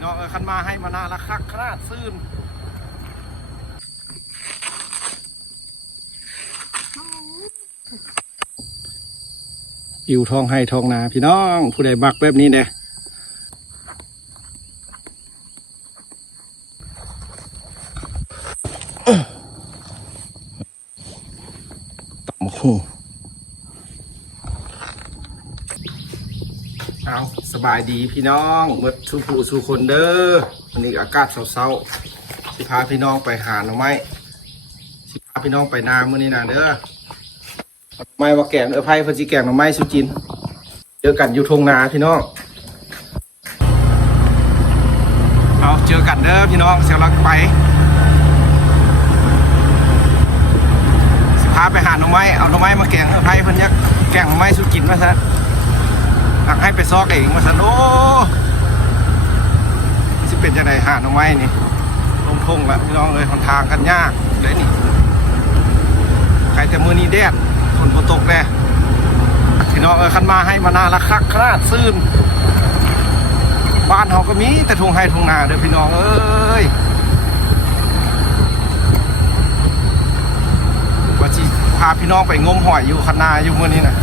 พี่น้องคันมาให้มานาละคักขนาดซื่นอยู่ท้องให้ท้องนาพี่น้องผู้ใดมักแบบนี้เนี่ยต่ำหูเอาสบายดีพี่น้องเมื่อสู้ผู้สู้คนเด้อวันนี้อากาศเศร้าๆสิพาพี่น้องไปหาหน่อไม้สิพาพี่น้องไปนาเมื่อนี้นะเด้อไม่ว่าแกงไผ่เพิ่นสิแกงหน่อไม้สุจินเจอกันอยู่ทงนาพี่น้องเอาเจอกันเด้อพี่น้องเสียรักไปสิพาไปหาหน่อไม้เอาหน่อไม้มาแกงไผ่เพิ่นยักแกงหน่อไม้สุจินมาซะหักให้ไปซอกเองมาซะโอ้สิเป็นจังได๋หาหน่อไม้นี่ลงทงละพี่น้องเอ้ยหนทางกันยากเลยนี่ใครแต่มื้อนี้แดดฝนบ่ตกแน่พี่น้องคันมาให้มานาละคักขนาดซื่นบ้านเขาก็มีแต่ทุ่งไร่ทุ่งนาเด้อพี่น้องเอ้ยว่าสิพาพี่น้องไปงมหอยอยู่คันนาอยู่มื้อนี้นะ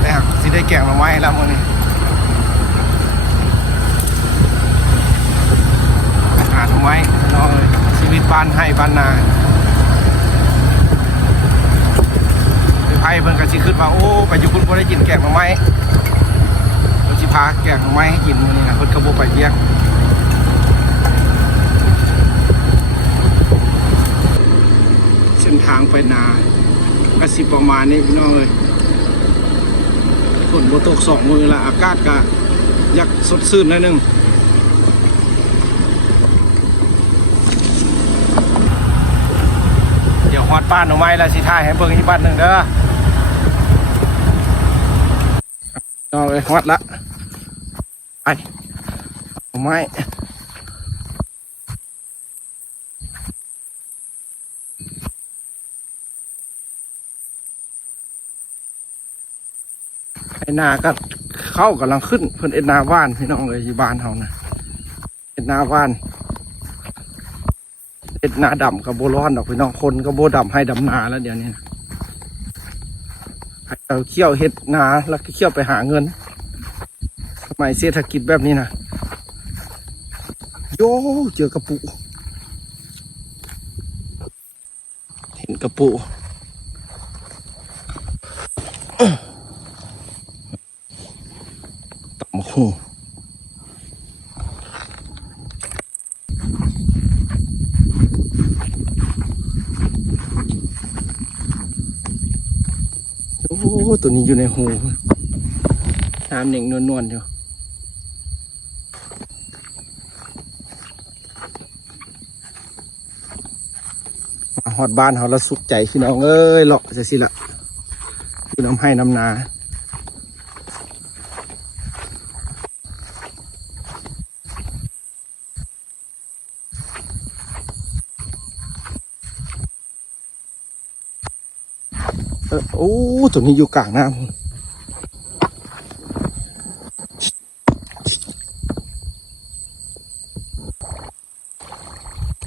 แต่หากสิได้แกงหน่อไม้แล้วมื้อนี้หาหน่อไม้พี่น้องเอ้ยชีวิตบ้านไร่บ้านนาไผ่เพิ่นก็สิคิดว่าโอ้ไปอยู่คุณบ่ได้กินแกงหน่อไม้เพิ่นสิพาแกงหน่อไม้ให้กินมื้อนี้นะเพิ่นก็บ่ไปเยี่ยงเส้นทางไปนาก็สิประมาณนี้พี่น้องเอ้ยฝนบ่ตก2มื้อละอากาศก็อยากสดชื่นหน่อยนึงเดี๋ยวฮอดบ้านหน่อไม้แล้วสิถ่ายให้เบิ่งอีกบ้านนึงเด้อเอาเลยวัดละไปเอาไม้ไอ้นาก็เข้ากำลังขึ้นเพิ่นเอ็ดนาบ้านพี่น้องเลยที่บ้านเฮานะเอ็ดนาบ้านเอ็ดนาดำกับโบร้อนดอกพี่น้องคนกับโบดำให้ดำนาแล้วเดี๋ยวนี้เราเขี่ยวเฮ็ดนาแล้วก็เขี่ยวไปหาเงินสมัยเศรษฐกิจแบบนี้นะโย่เจอกระปุเห็นกระปุต่ำหูโอ้ตัวนี้อยู่ในหูน้ำเน่งนวลๆอยู่หอดบ้านเขาแล้วสุขใจพี่น้องเอ้ยเลาะจะสิละอยู่น้ำให้น้ำนาโอ้ตัวนี้อยู่กลางน้ำ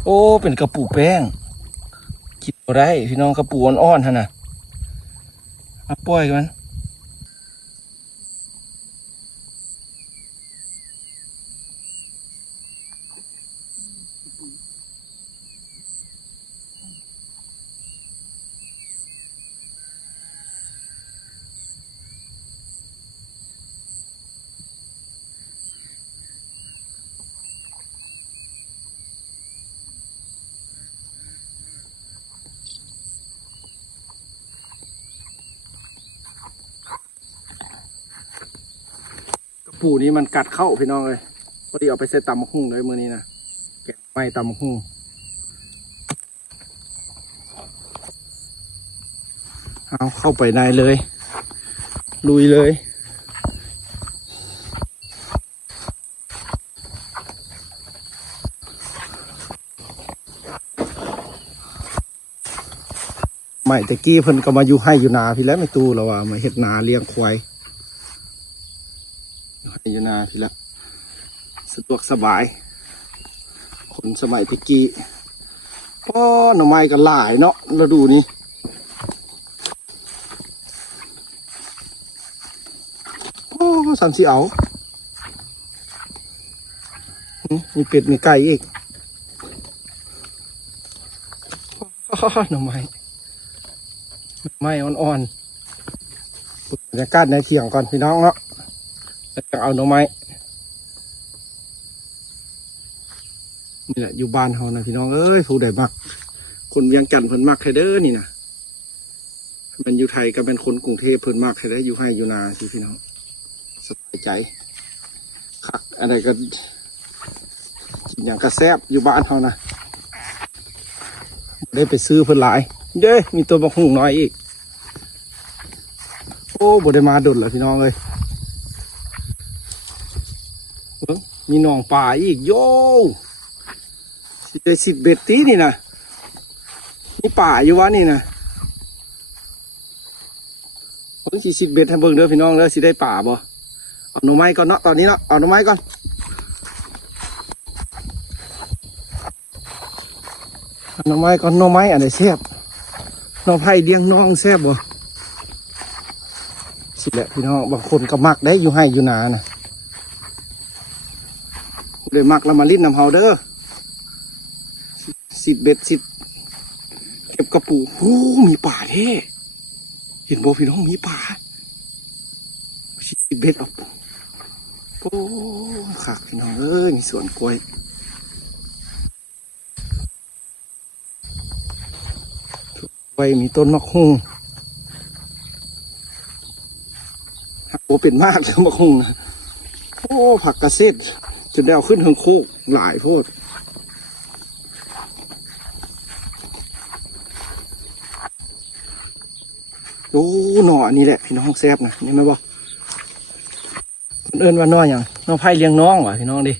โอ้เป็นกระปูแป้งคิดอะไรพี่น้องกระปูอ่อนๆฮะน่ะเอาปล่อยกันปูนี้มันกัดเข้าพี่น้องเลยพอดีเอาไปเซตตำมะฮุ่งเลยมือนี้นะแกะไม่ตำมะฮุ่งเอาเข้าไปในเลยลุยเลยไม่ตะกี้เพิ่นก็มาอยู่ให้อยู่นาพี่แล้วไม่ตู้แล้วว่ามาเฮ็ดนาเลี้ยงควายให้อยู่นาพี่ละ สะดวกสบายคนสมัยตะกี้ก็หน่อไม้กันหลายเนาะเราดูนี่โอ้สันสีเอามีเป็ดมีไก่อีกหน่อไม้อ่อนๆบรรยากาศในเถียงก่อนพี่น้องเนาะแล้วจะเอาหน่อไม้นี่แหละอยู่บ้านเขานะพี่น้องเอ้ยผู้ใดมักคนเวียงจันทน์เพิ่นมักให้เด้อนี่นะมันอยู่ไทยก็เป็นคนกรุงเทพเพิ่นมักให้ได้อยู่ให้อยู่นาสิพี่น้องสบายใจคักอะไรก็กินอย่างกระแซบอยู่บ้านเขานะได้ไปซื้อเพิ่นหลายเย้มีตัวบักหุ่งน้อยอีกโอ้บ่ได้มาดดเลยพี่น้องเลยมีหนองป่าอีกโย่สิได้10 เบ็ดตีนี่นะมีป่าอยู่วะนี่นะเพิ่ง10 เบ็ดให้เบิ่งเด้อพี่น้องเด้อสิได้ป่าบ่เอาหน่อไม้ก่อนเนาะตอนนี้เนาะเอาหน่อไม้ก่อนหน่อไม้ก่อนหน่อไม้อันไหนแซ่บหน่อไผ่เลี้ยงน้องแซ่บบ่สิแหละพี่น้องบางคนก็มักได้อยู่ให้อยู่นานะเลยมักแล้วมาลิ้นน้ำเฮาเด้อ10 เบ็ดเก็บกระปูโอ้มีป่าแท้เห็นบ่พี่น้องมีป่า10 เบ็ดออกโอ้ขากพี่น้องเอ้ยมีสวนกล้วยไว้มีต้นมะฮุ่งโอ้เป็นมากเลยมะฮุ่งนะโอ้ผักกระเซ็ดจนได้เอาขึ้นทางโคกหลายโพดโอ้หน่อนี่แหละพี่น้องแซ่บนะนี่ไหมบอกคนเอิ้นว่าหน่ออย่างหน่อไผ่เลี้ยงน้องว่ะพี่น้องดิ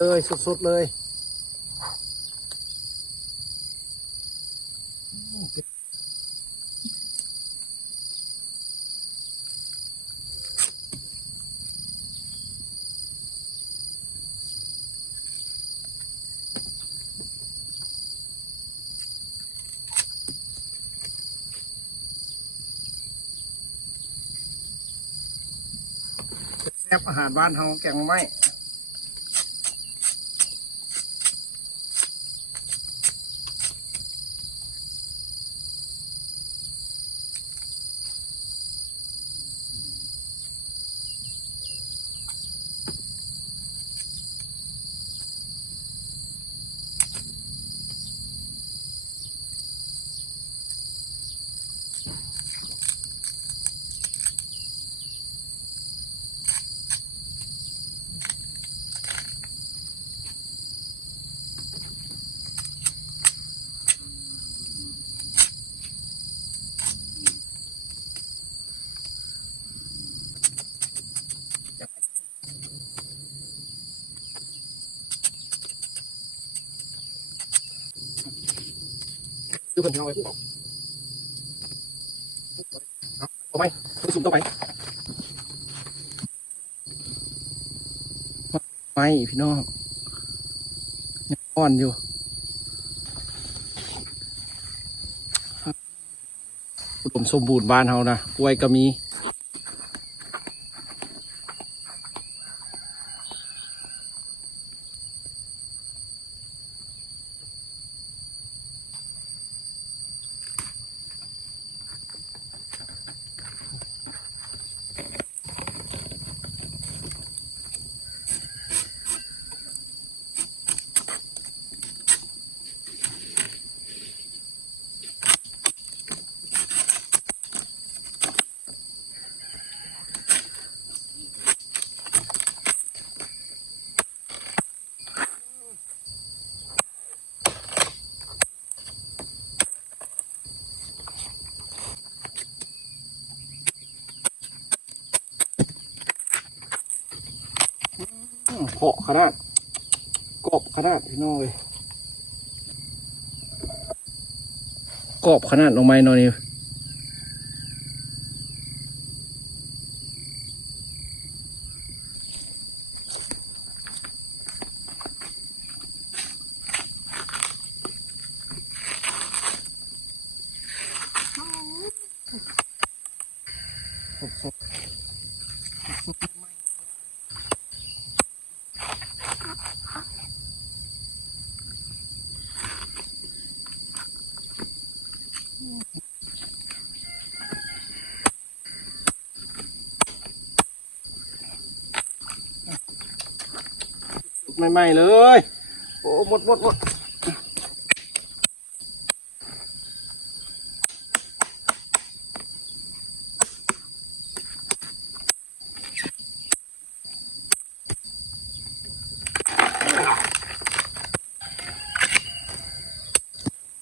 เลยสดๆเลยแซ่บอาหารบ้านเฮาแกงหน่อไม้ดูคนเอาไว้พูดเอาไปดูสุ่มต่อไปไม่พี่น้องยังอ่อนอยู่อุดมสมบูรณ์บ้านเฮานะกล้วยก็มี เพาะขนาดกรอบขนาดพี่น้องเลยกรอบขนาดลงไม้นอนนี่ใหม่ๆเลยโอ้หมด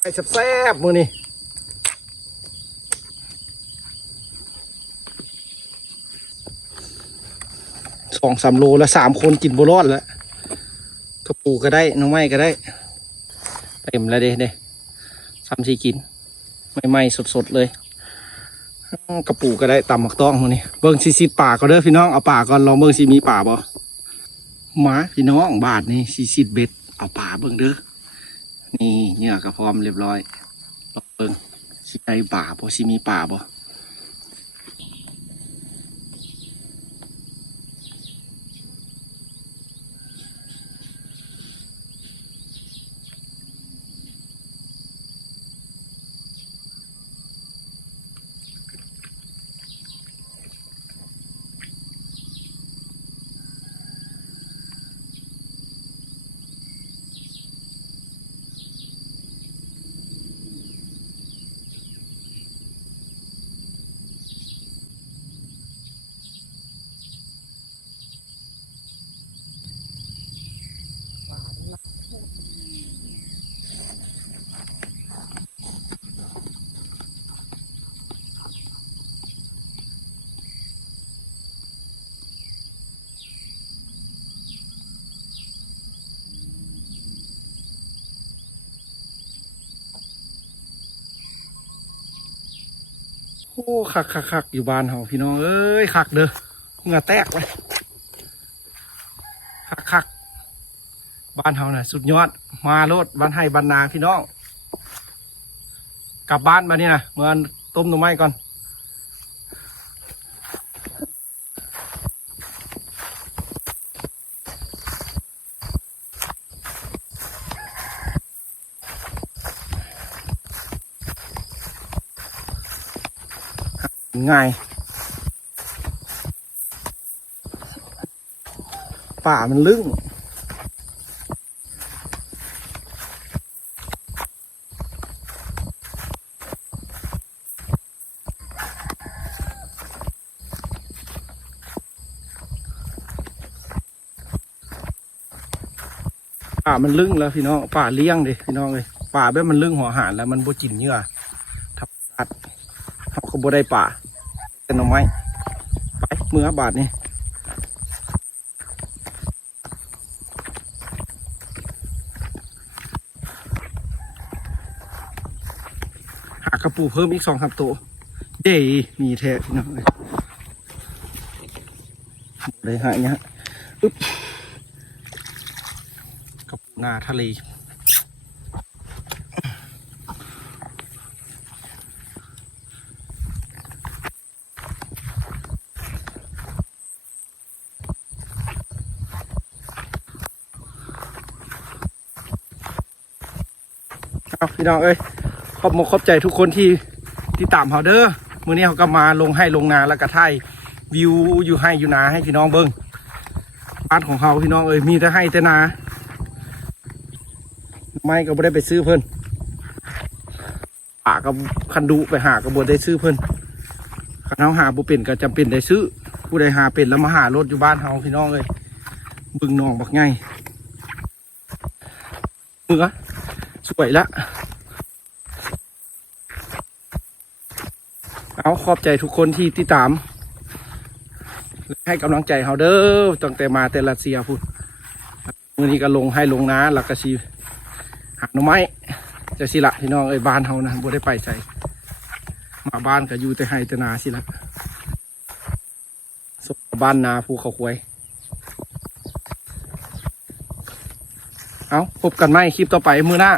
ไอ้แซ่บๆมือนี่2-3 โลแล้ว3 คนกินบ่รอดแล้วกระปูก็ได้น้องไม้ก็ได้เต็มแล้วเด้3-4กินใหม่ๆสดๆเลยกระปูก็ได้ตำหมักต้องมือนี่เบิ่งซีป่าก็เด้อพี่น้องเอาป่าก่อนลองเบิ่งซีมีป่าบ่มาพี่น้องบาทนี่ซีเบ็ดเอาป่าเบิ่งเด้อนี่เหยื่อกระพร้อมเรียบร้อยลองเบิ่งซีได้ป่าบ่ซีมีป่าบ่โอ้คักอยู่บ้านเฮาพี่น้องเอ้ยคักเด้อเหงื่อแตกเลยคักบ้านเฮาน่ะสุดยอดมาโลดบ้านให้บ้านนาพี่น้องกลับบ้านมานี่นะเมื่อต้มหน่อไม้ก่อนง่ายป่ามันลึ่งป่ามันลึ่งแล้วพี่น้องป่าเลี้ยงดิพี่น้องเลยป่าแบบมันลึ่งหัวหารแล้วมันบ่กินเนื้อทับสัตว์เขาก็บ่ได้ป่าแต่หน่อไม้ไปมือบาทนี่หากระปูเพิ่มอีก2-3 ตัวเด้มีแท้พี่น้องเลยได้หายเนี้ยอึ๊บกระปูนาทะเลพี่น้องเอ้ยขอบใจทุกคนที่ตามเขาเด้อมื้อนี้เขาก็มาลงให้ลงนาแล้วก็ถ่ายวิวอยู่ให้อยู่นาให้พี่น้องเบิ้งบ้านของเขาพี่น้องเอ้ยมีแต่ให้แต่นาไม่ก็ไม่ได้ไปซื้อเพิ่นป่าก็คันดุไปหาก็บ่ได้ซื้อเพิ่นคันเขาหาบ่เป็นก็จำเป็นได้ซื้อผู้ใดหาเป็นแล้วมาหารถอยู่บ้านเขาพี่น้องเอ้ยบึงนองบักไงมือสวยละเอาขอบใจทุกคนที่ติดตามให้กำลังใจเขาเด้อตั้งแต่มาแต่ละเซียพูด มื้อนี้ก็ลงให้ลงนาแล้วก็สิหาหน่อไม้จะสิละพี่น้องเอ้ยบ้านเฮานะบ่ได้ไปใส่มาบ้านก็อยู่แต่ให้แต่นาสิละสบบ้านนาภูเขาควยเอาพบกันใหม่คลิปต่อไปมื้อหน้า